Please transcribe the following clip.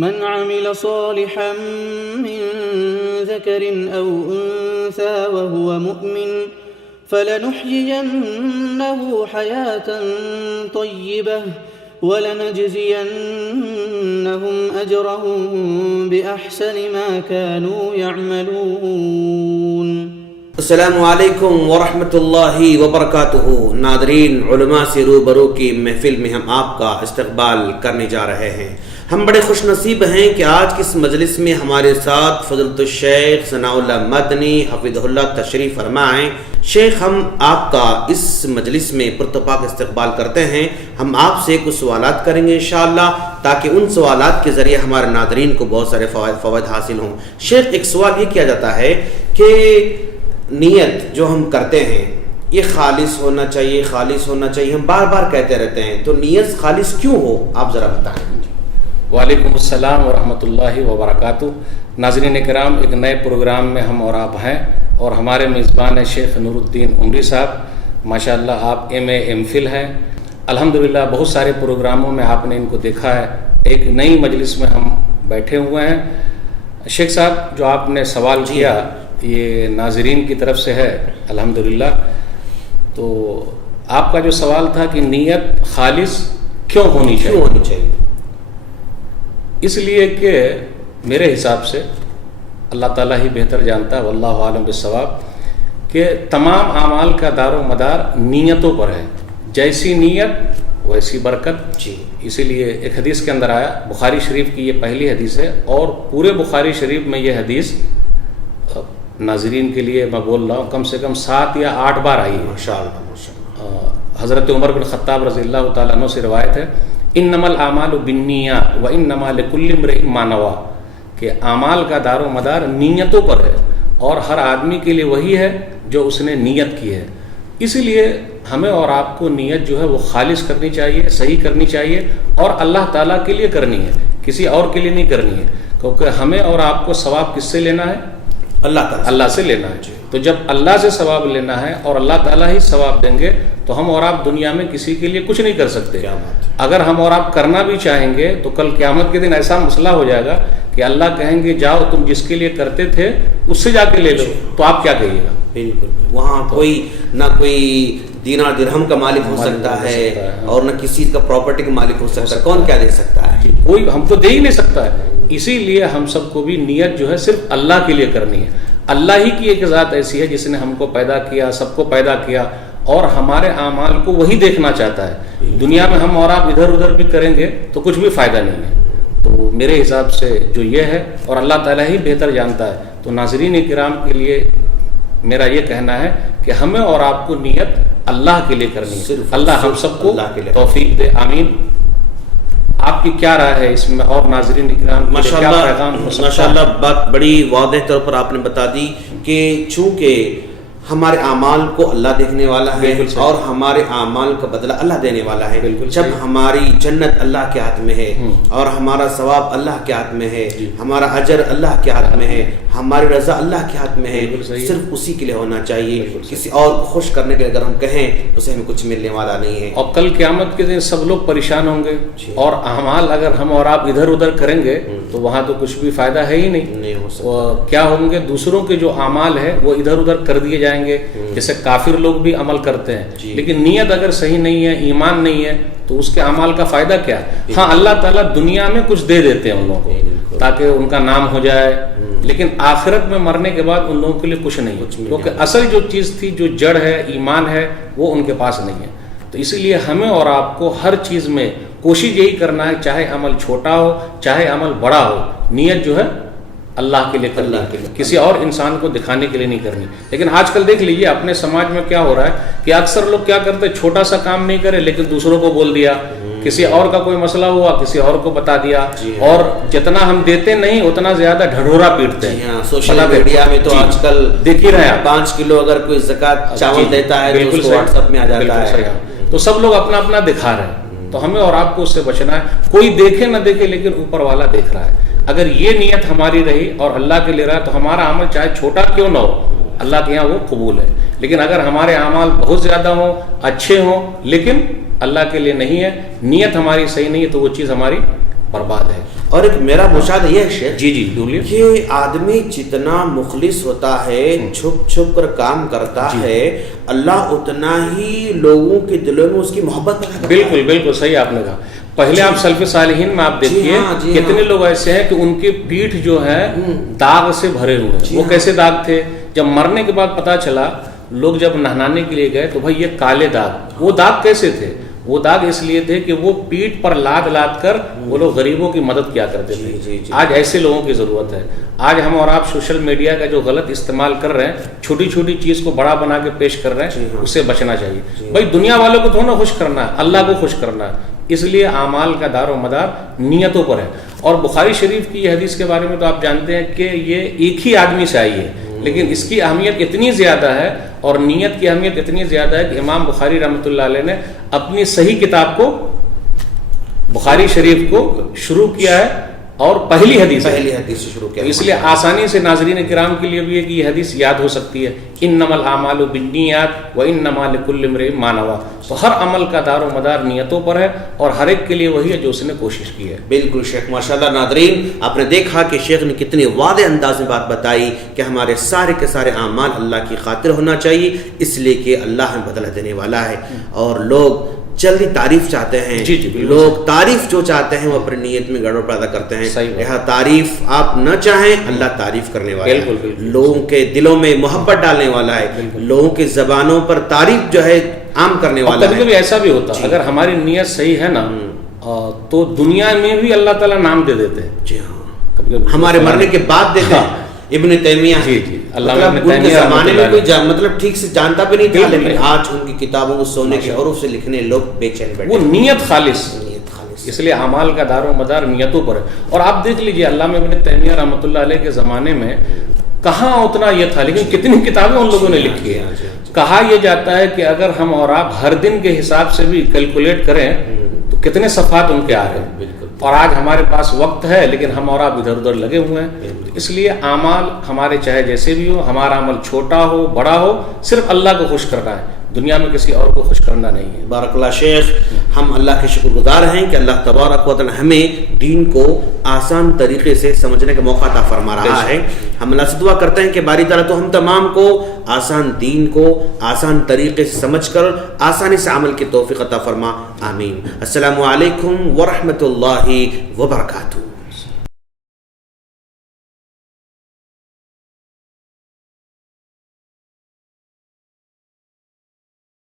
من عمل صالحا من ذكر أو أنثى وهو مؤمن فلنحيينه حياة طيبة ولنجزينهم أجرهم بأحسن ما كانوا يعملون. السلام علیکم ورحمۃ اللہ وبرکاتہ. ناظرین، علماء سے روبرو کی محفل میں ہم آپ کا استقبال کرنے جا رہے ہیں. ہم بڑے خوش نصیب ہیں کہ آج کی اس مجلس میں ہمارے ساتھ فضیلت الشیخ ثناء اللہ مدنی حفظہ اللہ تشریف فرما ہیں. شیخ، ہم آپ کا اس مجلس میں پرتپاک استقبال کرتے ہیں. ہم آپ سے کچھ سوالات کریں گے انشاءاللہ، تاکہ ان سوالات کے ذریعے ہمارے ناظرین کو بہت سارے فوائد حاصل ہوں. شیخ، ایک سوال یہ کیا جاتا ہے کہ نیت جو ہم کرتے ہیں یہ خالص ہونا چاہیے، خالص ہونا چاہیے، ہم بار بار کہتے رہتے ہیں، تو نیت خالص کیوں ہو، آپ ذرا بتائیں. وعلیکم السلام ورحمۃ اللہ وبرکاتہ. ناظرین کرام، ایک نئے پروگرام میں ہم اور آپ ہیں، اور ہمارے میزبان ہیں شیخ نور الدین عمری صاحب. ماشاءاللہ آپ ایم فل ہیں. الحمدللہ بہت سارے پروگراموں میں آپ نے ان کو دیکھا ہے. ایک نئی مجلس میں ہم بیٹھے ہوئے ہیں. شیخ صاحب، جو آپ نے سوال کیا یہ ناظرین کی طرف سے ہے الحمدللہ. تو آپ کا جو سوال تھا کہ نیت خالص کیوں ہونی چاہیے، اس لیے کہ میرے حساب سے اللہ تعالیٰ ہی بہتر جانتا ہے، واللہ عالم بالصواب، کہ تمام اعمال کا دار و مدار نیتوں پر ہے. جیسی نیت ویسی برکت. اسی لیے ایک حدیث کے اندر آیا، بخاری شریف کی یہ پہلی حدیث ہے، اور پورے بخاری شریف میں یہ حدیث ناظرین کے لیے میں بول رہا ہوں کم سے کم 7 یا 8 بار آئی ہے. حضرت عمر بن خطاب رضی اللہ تعالیٰ عنہ سے روایت ہے، انما الاعمال بالنیات وانما لکل امرئ ما نوی، کہ اعمال کا دار و مدار نیتوں پر ہے، اور ہر آدمی کے لیے وہی ہے جو اس نے نیت کی ہے. اسی لیے ہمیں اور آپ کو نیت جو ہے وہ خالص کرنی چاہیے، صحیح کرنی چاہیے، اور اللہ تعالیٰ کے لیے کرنی ہے، کسی اور کے لیے نہیں کرنی ہے. کیونکہ ہمیں اور آپ کو ثواب کس سے لینا ہے؟ اللہ سے لینا ہے. تو جب اللہ سے ثواب لینا ہے اور اللہ تعالیٰ ہی ثواب دیں گے، تو ہم اور آپ دنیا میں کسی کے لیے کچھ نہیں کر سکتے. اگر ہم اور آپ کرنا بھی چاہیں گے تو کل قیامت کے دن ایسا مسئلہ ہو جائے گا کہ اللہ کہیں گے جاؤ تم جس کے لیے کرتے تھے اس سے جا کے لے لو، تو آپ کیا کہیے گا؟ بالکل، وہاں کوئی نہ کوئی دینار درہم کا مالک ہو سکتا ہے، اور نہ کسی کا پراپرٹی کا مالک ہو سکتا ہے. کون کیا دے سکتا ہے؟ کوئی ہم کو دے ہی نہیں سکتا ہے. اسی لیے ہم سب کو بھی نیت جو ہے صرف اللہ کے لیے کرنی ہے. اللہ ہی کی ایک ذات ایسی ہے جس نے ہم کو پیدا کیا، سب کو پیدا کیا، اور ہمارے اعمال کو وہی دیکھنا چاہتا ہے. دنیا میں ہم اور آپ ادھر ادھر بھی کریں گے تو کچھ بھی فائدہ نہیں ہے. تو میرے حساب سے جو یہ ہے، اور اللہ تعالیٰ ہی بہتر جانتا ہے. تو ناظرین کرام کے لیے میرا یہ کہنا ہے کہ ہمیں اور آپ کو نیت اللہ کے لیے کرنی ہے. اللہ ہم سب کو توفیق دے، آمین. آپ کی کیا رائے ہے اس میں؟ اور ناظرین کرام ماشاءاللہ بات بڑی واضح طور پر آپ نے بتا دی کہ چونکہ ہمارے اعمال کو اللہ دیکھنے والا ہے، اور ہمارے اعمال کا بدلہ اللہ دینے والا ہے. جب ہماری جنت اللہ کے ہاتھ میں ہے، اور ہمارا ثواب اللہ کے ہاتھ میں ہے، ہمارا اجر اللہ کے ہاتھ میں ہے، ہماری رضا اللہ کے ہاتھ میں ہے، صرف اسی کے لیے ہونا چاہیے. کسی اور کو خوش کرنے کے لیے اگر ہم کہیں تو اسے ہمیں کچھ ملنے والا نہیں ہے. اور کل قیامت کے دن سب لوگ پریشان ہوں گے، اور اعمال اگر ہم اور آپ ادھر ادھر کریں گے تو وہاں تو کچھ بھی فائدہ ہے ہی نہیں. کیا ہوں گے؟ دوسروں کے جو اعمال ہے وہ ادھر ادھر کر دیے جائیں گے. جیسے کافر لوگ بھی عمل کرتے ہیں، لیکن نیت اگر صحیح نہیں ہے، ایمان نہیں ہے، تو اس کے اعمال کا فائدہ کیا ہے؟ ہاں، اللہ تعالیٰ دنیا میں کچھ دے دیتے ہیں ان لوگوں کو تاکہ ان کا نام ہو جائے، لیکن آخرت میں مرنے کے بعد ان لوگوں کے لیے کچھ نہیں، کیونکہ اصل جو چیز تھی، جو جڑ ہے، ایمان ہے، وہ ان کے پاس نہیں ہے. تو اسی لیے ہمیں اور آپ کو ہر چیز میں کوشش یہی کرنا ہے، چاہے عمل چھوٹا ہو چاہے عمل بڑا ہو، نیت جو ہے اللہ کے لیے کرنا، کسی اور انسان کو دکھانے کے لیے نہیں کرنی. لیکن آج کل دیکھ لیجیے اپنے سماج میں کیا ہو رہا ہے کہ اکثر لوگ کیا کرتے ہیں، چھوٹا سا کام نہیں کرے لیکن دوسروں کو بول دیا، کسی اور کا کوئی مسئلہ ہوا کسی اور کو بتا دیا، اور جتنا ہم دیتے نہیں اتنا زیادہ ڈھڈورا پیٹتے ہیں. سوشل میڈیا میں تو آج کل دیکھ ہی رہے ہیں، 5 کلو اگر کوئی زکوٰۃ چاول دیتا ہے تو اس کو واٹس ایپ میں آ جاتا ہے. تو سب لوگ اپنا اپنا دکھا رہے ہیں. تو ہمیں اور آپ کو اس سے بچنا ہے. کوئی دیکھے نہ دیکھے لیکن اوپر والا دیکھ رہا ہے. اگر یہ نیت ہماری رہی اور اللہ کے لیے رہا تو ہمارا عمل چاہے چھوٹا کیوں نہ ہو اللہ کے یہاں وہ قبول ہے. لیکن اگر ہمارے اعمال بہت زیادہ ہوں، اچھے ہوں، لیکن اللہ کے لیے نہیں ہے، نیت ہماری صحیح نہیں ہے، تو وہ چیز ہماری برباد ہے. اور ایک میرا مشاہدہ یہ ہے شیخ جی جی بولیے کہ آدمی جتنا مخلص ہوتا ہے چھپ چھپ کر کام کرتا ہے اللہ اتنا ہی لوگوں کے دلوں میں اس کی محبت پیدا کرتا ہے. بالکل بالکل صحیح آپ نے کہا. پہلے آپ سلف صالحین میں آپ دیکھیے کتنے لوگ ایسے ہیں کہ ان کی پیٹھ جو ہے داغ سے بھرے ہوئے ہیں. وہ کیسے داغ تھے؟ جب مرنے کے بعد پتا چلا لوگ جب نہلانے کے لیے گئے تو بھائی یہ کالے داغ. وہ داغ کیسے تھے؟ وہ داغ اس لیے تھے کہ وہ پیٹھ پر لاد لاد کر وہ لوگ غریبوں کی مدد کیا کرتے تھے. آج ایسے لوگوں کی ضرورت ہے. آج ہم اور آپ سوشل میڈیا کا جو غلط استعمال کر رہے ہیں, چھوٹی چھوٹی چیز کو بڑا بنا کے پیش کر رہے ہیں, اس سے بچنا چاہیے. بھائی دنیا والوں کو تھوڑا نا خوش کرنا ہے, اللہ کو خوش کرنا ہے. اس لیے اعمال کا دار و مدار نیتوں پر ہے. اور بخاری شریف کی یہ حدیث کے بارے میں تو آپ جانتے ہیں کہ یہ ایک ہی آدمی سے آئی ہے, لیکن اس کی اہمیت اتنی زیادہ ہے اور نیت کی اہمیت اتنی زیادہ ہے کہ امام بخاری رحمۃ اللہ علیہ نے اپنی صحیح کتاب کو بخاری شریف کو شروع کیا ہے اور پہلی حدیث سے شروع کیا. اس لیے آسانی سے ناظرین کرام کے لیے بھی ہے کہ یہ حدیث یاد ہو سکتی ہے, انما الاعمال بالنیات وانما لکل امرئ ما نوى. تو ہر عمل کا دار و مدار نیتوں پر ہے اور ہر ایک کے لیے وہی ہے جو اس نے کوشش کی ہے. بالکل شیخ ماشاءاللہ. ناظرین آپ نے دیکھا کہ شیخ نے کتنی واضح انداز میں بات بتائی کہ ہمارے سارے کے سارے اعمال اللہ کی خاطر ہونا چاہیے, اس لیے کہ اللہ ہمیں بدلہ دینے والا ہے. اور لوگ جلدی تعریف چاہتے ہیں, لوگ تعریف جو چاہتے ہیں وہ اپنی نیت میں گڑبڑ پیدا کرتے ہیں. یہاں تعریف آپ نہ چاہیں, اللہ تعریف کرنے والا ہے, لوگوں کے دلوں میں محبت ڈالنے والا ہے, لوگوں کی زبانوں پر تعریف جو ہے عام کرنے والا ہے. کبھی کبھی ایسا بھی ہوتا ہے اگر ہماری نیت صحیح ہے نا تو دنیا میں بھی اللہ تعالیٰ نام دے دیتے ہیں. جی ہاں, ہمارے مرنے کے بعد دیتے ہیں. ابن تیمیہ ان کے زمانے میں کوئی مطلب ٹھیک سے جانتا بھی نہیں تھا, لیکن آج ان کی کتابوں کو سونے کے حروف سے لکھنے لوگ بے چین بیٹھے. وہ نیت خالص, اس لیے اعمال کا دار و مدار نیتوں پر ہے. اور آپ دیکھ لیجئے علامہ ابن تیمیہ رحمۃ اللہ علیہ کے زمانے میں کہاں اتنا یہ تھا, لیکن کتنی کتابیں ان لوگوں نے لکھی ہے. کہا یہ جاتا ہے کہ اگر ہم اور آپ ہر دن کے حساب سے بھی کیلکولیٹ کریں تو کتنے صفحات ان کے آ رہے ہیں. اور آج ہمارے پاس وقت ہے لیکن ہم اور آپ ادھر ادھر لگے ہوئے ہیں. اس لیے اعمال ہمارے چاہے جیسے بھی ہو, ہمارا عمل چھوٹا ہو بڑا ہو, صرف اللہ کو خوش کرنا ہے, دنیا میں کسی اور کو خوش کرنا نہیں ہے. بارک اللہ شیخ. ہم اللہ کے شکر گزار ہیں کہ اللہ تبارک و تعالی ہمیں دین کو آسان طریقے سے سمجھنے کا موقع عطا فرما رہا ہے. ہم اللہ سے دعا کرتے ہیں کہ باری تعالیٰ تو ہم تمام کو آسان دین کو آسان طریقے سے سمجھ کر آسانی سے عمل کی توفیق عطا فرما. آمین. السلام علیکم ورحمۃ اللہ وبرکاتہ.